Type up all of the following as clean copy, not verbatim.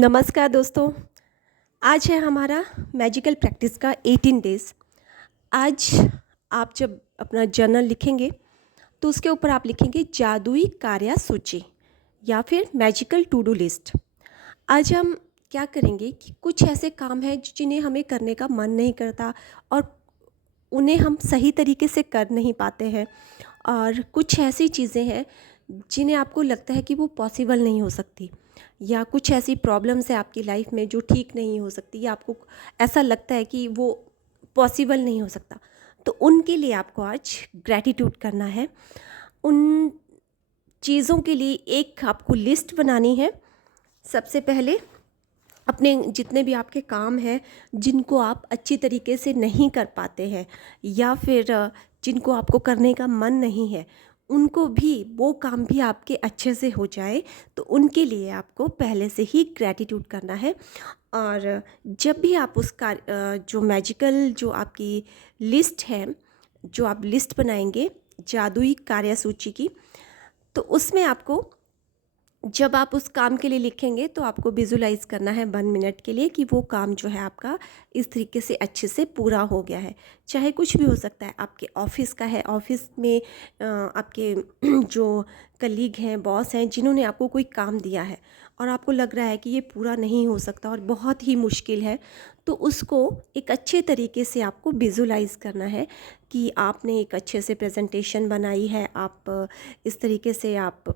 नमस्कार दोस्तों। आज है हमारा मैजिकल प्रैक्टिस का 18 डेज़। आज आप जब अपना जर्नल लिखेंगे तो उसके ऊपर आप लिखेंगे जादुई कार्य सूची या फिर मैजिकल टू डू लिस्ट। आज हम क्या करेंगे कि कुछ ऐसे काम हैं जिन्हें हमें करने का मन नहीं करता और उन्हें हम सही तरीके से कर नहीं पाते हैं, और कुछ ऐसी चीज़ें हैं जिन्हें आपको लगता है कि वो पॉसिबल नहीं हो सकती, या कुछ ऐसी प्रॉब्लम्स है आपकी लाइफ में जो ठीक नहीं हो सकती, या आपको ऐसा लगता है कि वो पॉसिबल नहीं हो सकता। तो उनके लिए आपको आज ग्रैटिट्यूड करना है। उन चीज़ों के लिए एक आपको लिस्ट बनानी है। सबसे पहले अपने जितने भी आपके काम हैं जिनको आप अच्छी तरीके से नहीं कर पाते हैं, या फिर जिनको आपको करने का मन नहीं है, उनको भी, वो काम भी आपके अच्छे से हो जाए, तो उनके लिए आपको पहले से ही ग्रैटिट्यूड करना है। और जब भी आप उस जो मैजिकल जो आपकी लिस्ट है, जो आप लिस्ट बनाएंगे जादुई कार्य सूची की, तो उसमें आपको, जब आप उस काम के लिए लिखेंगे तो आपको विजुलाइज़ करना है 1 मिनट के लिए कि वो काम जो है आपका इस तरीके से अच्छे से पूरा हो गया है। चाहे कुछ भी हो सकता है, आपके ऑफ़िस का है, ऑफ़िस में आपके जो कलीग हैं, बॉस हैं, जिन्होंने आपको कोई काम दिया है और आपको लग रहा है कि ये पूरा नहीं हो सकता और बहुत ही मुश्किल है, तो उसको एक अच्छे तरीके से आपको विजुलाइज़ करना है कि आपने एक अच्छे से प्रेजेंटेशन बनाई है, आप इस तरीके से आप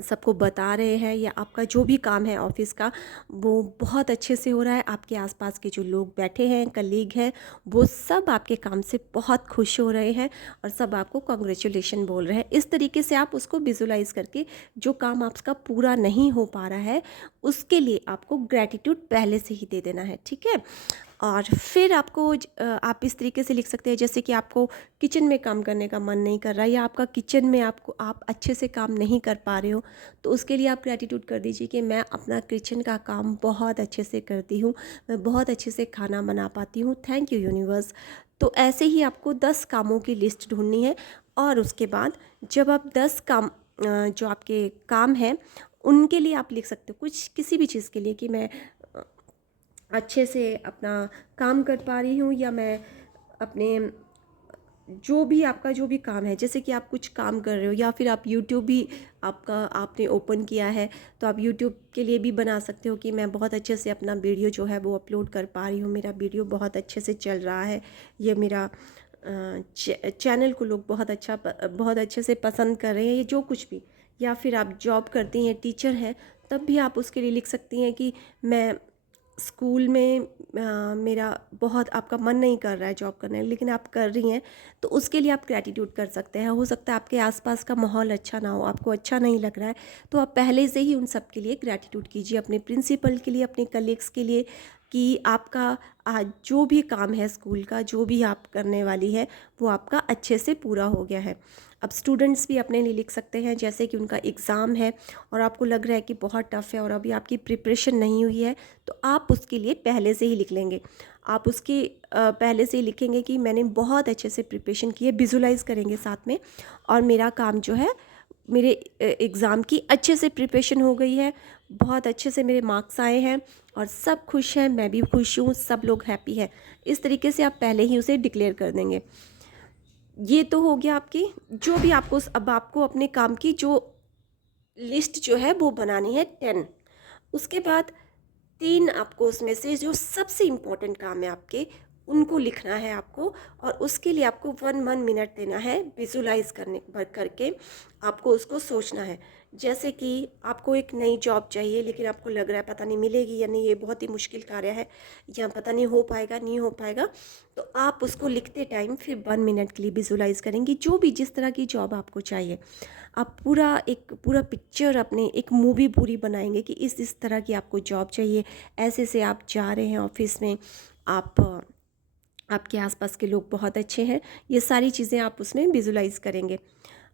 सबको बता रहे हैं, या आपका जो भी काम है ऑफिस का वो बहुत अच्छे से हो रहा है। आपके आसपास के जो लोग बैठे हैं, कलीग हैं, वो सब आपके काम से बहुत खुश हो रहे हैं और सब आपको कॉन्ग्रेचुलेशन बोल रहे हैं। इस तरीके से आप उसको विजुलाइज़ करके, जो काम आपका पूरा नहीं हो पा रहा है उसके लिए आपको ग्रैटिट्यूड पहले से ही दे देना है, ठीक है। और फिर आपको आप इस तरीके से लिख सकते हैं, जैसे कि आपको किचन में काम करने का मन नहीं कर रहा, या आपका किचन में आप अच्छे से काम नहीं कर पा रहे हो, तो उसके लिए आप ग्रैटिट्यूड कर दीजिए कि मैं अपना किचन का काम बहुत अच्छे से करती हूँ, मैं बहुत अच्छे से खाना बना पाती हूँ, थैंक यू यूनिवर्स। तो ऐसे ही आपको 10 कामों की लिस्ट ढूंढनी है। और उसके बाद जब आप 10 काम, जो आपके काम हैं उनके लिए आप लिख सकते हो कुछ, किसी भी चीज़ के लिए, कि मैं अच्छे से अपना काम कर पा रही हूँ, या मैं अपने जो भी आपका जो भी काम है, जैसे कि आप कुछ काम कर रहे हो, या फिर आप यूट्यूब भी आपका आपने ओपन किया है, तो आप यूट्यूब के लिए भी बना सकते हो कि मैं बहुत अच्छे से अपना वीडियो जो है वो अपलोड कर पा रही हूँ, मेरा वीडियो बहुत अच्छे से चल रहा है, ये मेरा चैनल को लोग बहुत अच्छे से पसंद कर रहे हैं, ये जो कुछ भी। या फिर आप जॉब करती हैं, टीचर हैं, तब भी आप उसके लिए लिख सकती हैं कि मैं स्कूल में मेरा बहुत, आपका मन नहीं कर रहा है जॉब करने, लेकिन आप कर रही हैं, तो उसके लिए आप ग्रैटिट्यूड कर सकते हैं। हो सकता है आपके आसपास का माहौल अच्छा ना हो, आपको अच्छा नहीं लग रहा है, तो आप पहले से ही उन सब के लिए ग्रैटिट्यूड कीजिए, अपने प्रिंसिपल के लिए, अपने कलीग्स के लिए, कि आपका आज जो भी काम है स्कूल का, जो भी आप करने वाली है, वो आपका अच्छे से पूरा हो गया है। अब स्टूडेंट्स भी अपने लिए लिख सकते हैं, जैसे कि उनका एग्ज़ाम है और आपको लग रहा है कि बहुत टफ़ है और अभी आपकी प्रिपरेशन नहीं हुई है, तो आप उसके लिए पहले से ही लिख लेंगे। आप उसकी पहले से ही लिखेंगे कि मैंने बहुत अच्छे से प्रिपरेशन की है, विजुलाइज़ करेंगे साथ में, और मेरा काम जो है, मेरे एग्ज़ाम की अच्छे से प्रिपरेशन हो गई है, बहुत अच्छे से मेरे मार्क्स आए हैं और सब खुश हैं, मैं भी खुश हूँ, सब लोग हैप्पी हैं। इस तरीके से आप पहले ही उसे डिक्लेयर कर देंगे। ये तो हो गया आपकी, जो भी आपको, अब आपको अपने काम की जो लिस्ट जो है वो बनानी है 10। उसके बाद 3 आपको उसमें से जो सबसे इम्पोर्टेंट काम है आपके, उनको लिखना है आपको, और उसके लिए आपको 1 मिनट देना है विजुलाइज करके आपको उसको सोचना है। जैसे कि आपको एक नई जॉब चाहिए, लेकिन आपको लग रहा है पता नहीं मिलेगी या नहीं, ये बहुत ही मुश्किल कार्य है, या पता नहीं हो पाएगा नहीं हो पाएगा, तो आप उसको लिखते टाइम फिर 1 मिनट के लिए विजुलाइज करेंगी, जो भी जिस तरह की जॉब आपको चाहिए। आप पूरा पिक्चर, अपने एक मूवी पूरी बनाएंगे कि इस तरह की आपको जॉब चाहिए, ऐसे से आप जा रहे हैं ऑफिस में, आप आपके आसपास के लोग बहुत अच्छे हैं, ये सारी चीज़ें आप उसमें विजुलाइज़ करेंगे।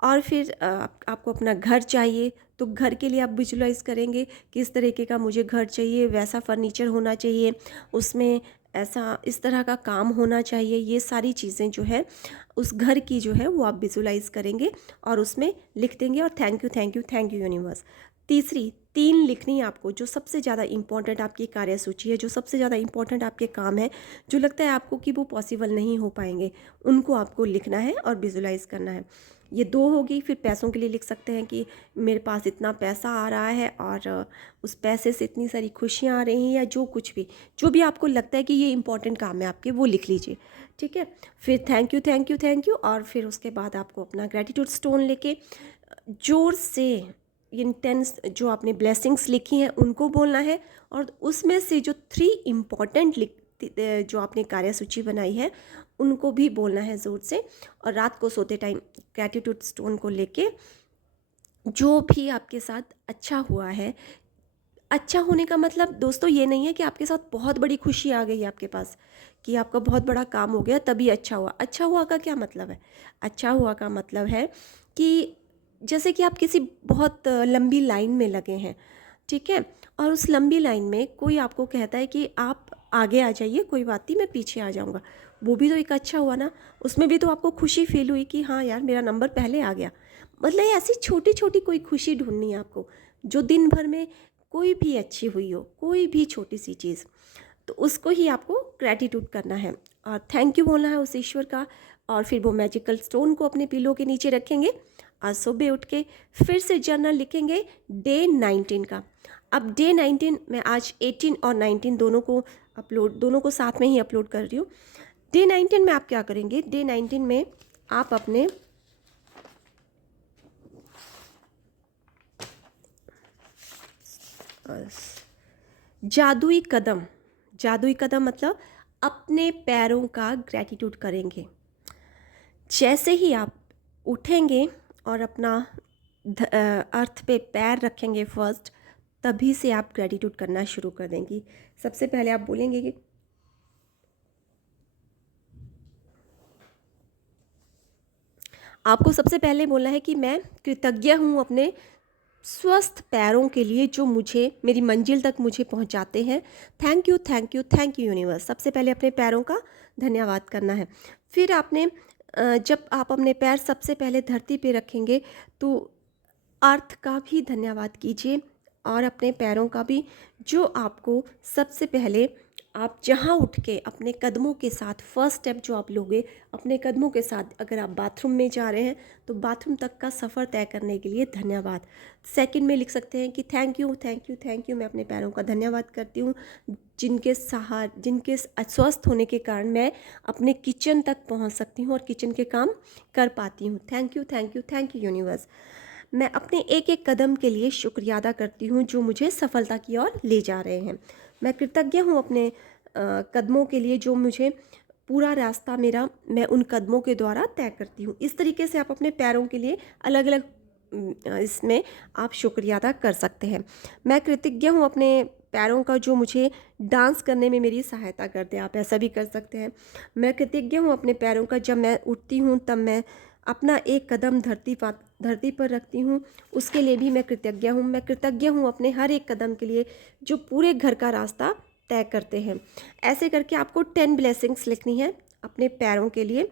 और फिर आपको अपना घर चाहिए, तो घर के लिए आप विजुलाइज़ करेंगे किस तरीके का मुझे घर चाहिए, वैसा फर्नीचर होना चाहिए, उसमें ऐसा इस तरह का काम होना चाहिए, ये सारी चीज़ें जो है उस घर की जो है वो आप विजुलाइज़ करेंगे और उसमें लिख देंगे, और थैंक यू यूनिवर्स। तीसरी 3 लिखनी है आपको, जो सबसे ज़्यादा इम्पोर्टेंट आपकी कार्यसूची है, जो सबसे ज़्यादा इम्पोर्टेंट आपके काम है, जो लगता है आपको कि वो पॉसिबल नहीं हो पाएंगे, उनको आपको लिखना है और विजुलाइज करना है। ये 2 होगी। फिर पैसों के लिए लिख सकते हैं कि मेरे पास इतना पैसा आ रहा है और उस पैसे से इतनी सारी खुशियाँ आ रही हैं, या जो कुछ भी, जो भी आपको लगता है कि ये इंपॉर्टेंट काम है आपके, वो लिख लीजिए। ठीक है। फिर thank you thank you thank you, और फिर उसके बाद आपको अपना ग्रेटिट्यूड स्टोन लेके जोर से इंटेंस जो आपने ब्लेसिंग्स लिखी हैं उनको बोलना है, और उसमें से जो 3 इम्पॉर्टेंट जो आपने कार्यसूची बनाई है उनको भी बोलना है ज़ोर से। और रात को सोते टाइम ग्रैटिट्यूड स्टोन को लेके जो भी आपके साथ अच्छा हुआ है, अच्छा होने का मतलब दोस्तों ये नहीं है कि आपके साथ बहुत बड़ी खुशी आ गई आपके पास, कि आपका बहुत बड़ा काम हो गया तभी अच्छा हुआ। अच्छा हुआ का क्या मतलब है? अच्छा हुआ का मतलब है कि जैसे कि आप किसी बहुत लंबी लाइन में लगे हैं, ठीक है, और उस लंबी लाइन में कोई आपको कहता है कि आप आगे आ जाइए, कोई बात नहीं मैं पीछे आ जाऊंगा, वो भी तो एक अच्छा हुआ ना। उसमें भी तो आपको खुशी फील हुई कि हाँ यार मेरा नंबर पहले आ गया। मतलब ऐसी छोटी छोटी कोई खुशी ढूंढनी है आपको, जो दिन भर में कोई भी अच्छी हुई हो, कोई भी छोटी सी चीज़, तो उसको ही आपको ग्रैटिट्यूड करना है और थैंक यू बोलना है उस ईश्वर का। और फिर वो मैजिकल स्टोन को अपने पिलो के नीचे रखेंगे और सुबह उठ के फिर से जर्नल लिखेंगे डे 19 का। अब डे 19 मैं आज 18 और 19 दोनों को साथ में ही अपलोड कर रही हूँ। डे 19 में आप क्या करेंगे? डे 19 में आप अपने जादुई कदम मतलब अपने पैरों का ग्रैटिट्यूड करेंगे। जैसे ही आप उठेंगे और अपना अर्थ पे पैर रखेंगे फर्स्ट, तभी से आप ग्रैटिट्यूड करना शुरू कर देंगी। सबसे पहले आप बोलेंगे कि आपको सबसे पहले बोलना है कि मैं कृतज्ञ हूँ अपने स्वस्थ पैरों के लिए, जो मुझे मेरी मंजिल तक मुझे पहुँचाते हैं। Thank you thank you thank you universe. सबसे पहले अपने पैरों का धन्यवाद करना है। फिर आपने जब आप अपने पैर सबसे पहले धरती पे रखेंगे तो अर्थ का भी धन्यवाद कीजिए और अपने पैरों का भी, जो आपको सबसे पहले आप जहाँ उठ के अपने कदमों के साथ फर्स्ट स्टेप जो आप लोगे, अपने कदमों के साथ अगर आप बाथरूम में जा रहे हैं तो बाथरूम तक का सफ़र तय करने के लिए धन्यवाद। सेकंड में लिख सकते हैं कि thank you thank you thank you, मैं अपने पैरों का धन्यवाद करती हूँ जिनके स्वस्थ होने के कारण मैं अपने किचन तक पहुँच सकती हूँ और किचन के काम कर पाती हूँ। Thank you thank you thank you universe. मैं अपने एक एक कदम के लिए शुक्रिया अदा करती हूँ जो मुझे सफलता की ओर ले जा रहे हैं। मैं कृतज्ञ हूँ अपने कदमों के लिए, जो मुझे पूरा रास्ता मैं उन कदमों के द्वारा तय करती हूँ। इस तरीके से आप अपने पैरों के लिए अलग अलग इसमें आप शुक्रिया अदा कर सकते हैं। मैं कृतज्ञ हूँ अपने पैरों का, जो मुझे डांस करने में मेरी सहायता करते हैं। आप ऐसा भी कर सकते हैं। मैं कृतज्ञ हूँ अपने पैरों का, जब मैं उठती हूँ तब मैं अपना एक कदम धरती पर रखती हूँ, उसके लिए भी मैं कृतज्ञ हूँ। मैं कृतज्ञ हूँ अपने हर एक कदम के लिए जो पूरे घर का रास्ता तय करते हैं। ऐसे करके आपको 10 ब्लेसिंग्स लिखनी है अपने पैरों के लिए,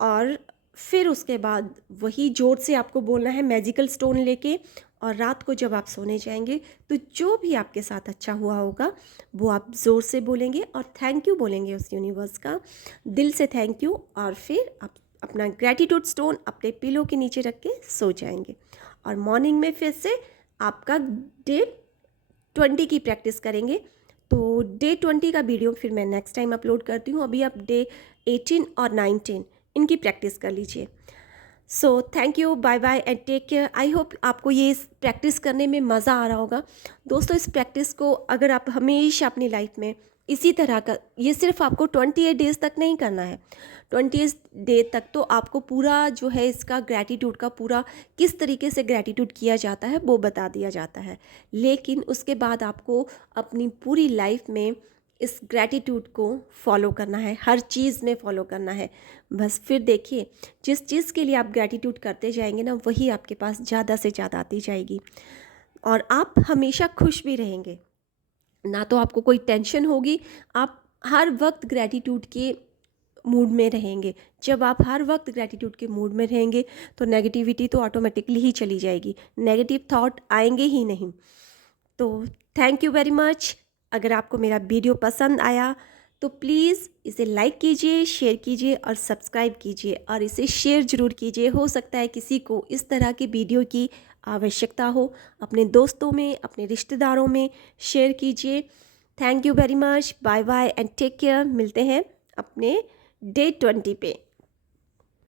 और फिर उसके बाद वही जोर से आपको बोलना है मैजिकल स्टोन लेके। और रात को जब आप सोने जाएंगे तो जो भी आपके साथ अच्छा हुआ होगा वो आप ज़ोर से बोलेंगे और थैंक यू बोलेंगे उस यूनिवर्स का, दिल से थैंक यू। और फिर आप अपना ग्रैटिट्यूड स्टोन अपने पिलो के नीचे रख के सो जाएंगे। और मॉर्निंग में फिर से आपका डे 20 की प्रैक्टिस करेंगे। तो डे 20 का वीडियो फिर मैं नेक्स्ट टाइम अपलोड करती हूँ। अभी आप डे 18 और 19 इनकी प्रैक्टिस कर लीजिए। So thank you, bye bye and take care. I hope आपको ये प्रैक्टिस करने में मज़ा आ रहा होगा। दोस्तों इस प्रैक्टिस को अगर आप हमेशा अपनी लाइफ में इसी तरह का, ये सिर्फ आपको 28 डेज़ तक नहीं करना है। 28 डे तक तो आपको पूरा जो है इसका ग्रैटिट्यूड का पूरा किस तरीके से ग्रैटिट्यूड किया जाता है वो बता दिया जाता है, लेकिन उसके बाद आपको अपनी पूरी लाइफ में इस ग्रैटिट्यूड को फॉलो करना है, हर चीज़ में फॉलो करना है। बस फिर देखिए जिस चीज़ के लिए आप ग्रैटिट्यूड करते जाएंगे ना, वही आपके पास ज़्यादा से ज़्यादा आती जाएगी और आप हमेशा खुश भी रहेंगे। ना तो आपको कोई टेंशन होगी, आप हर वक्त ग्रैटिट्यूड के मूड में रहेंगे। जब आप हर वक्त ग्रैटिट्यूड के मूड में रहेंगे तो नेगेटिविटी तो ऑटोमेटिकली ही चली जाएगी, नेगेटिव थॉट आएंगे ही नहीं। तो थैंक यू वेरी मच। अगर आपको मेरा वीडियो पसंद आया तो प्लीज़ इसे लाइक कीजिए, शेयर कीजिए और सब्सक्राइब कीजिए, और इसे शेयर ज़रूर कीजिए। हो सकता है किसी को इस तरह की वीडियो की आवश्यकता हो। अपने दोस्तों में, अपने रिश्तेदारों में शेयर कीजिए। Thank you very much. Bye bye and take care. मिलते हैं अपने डे 20 पे।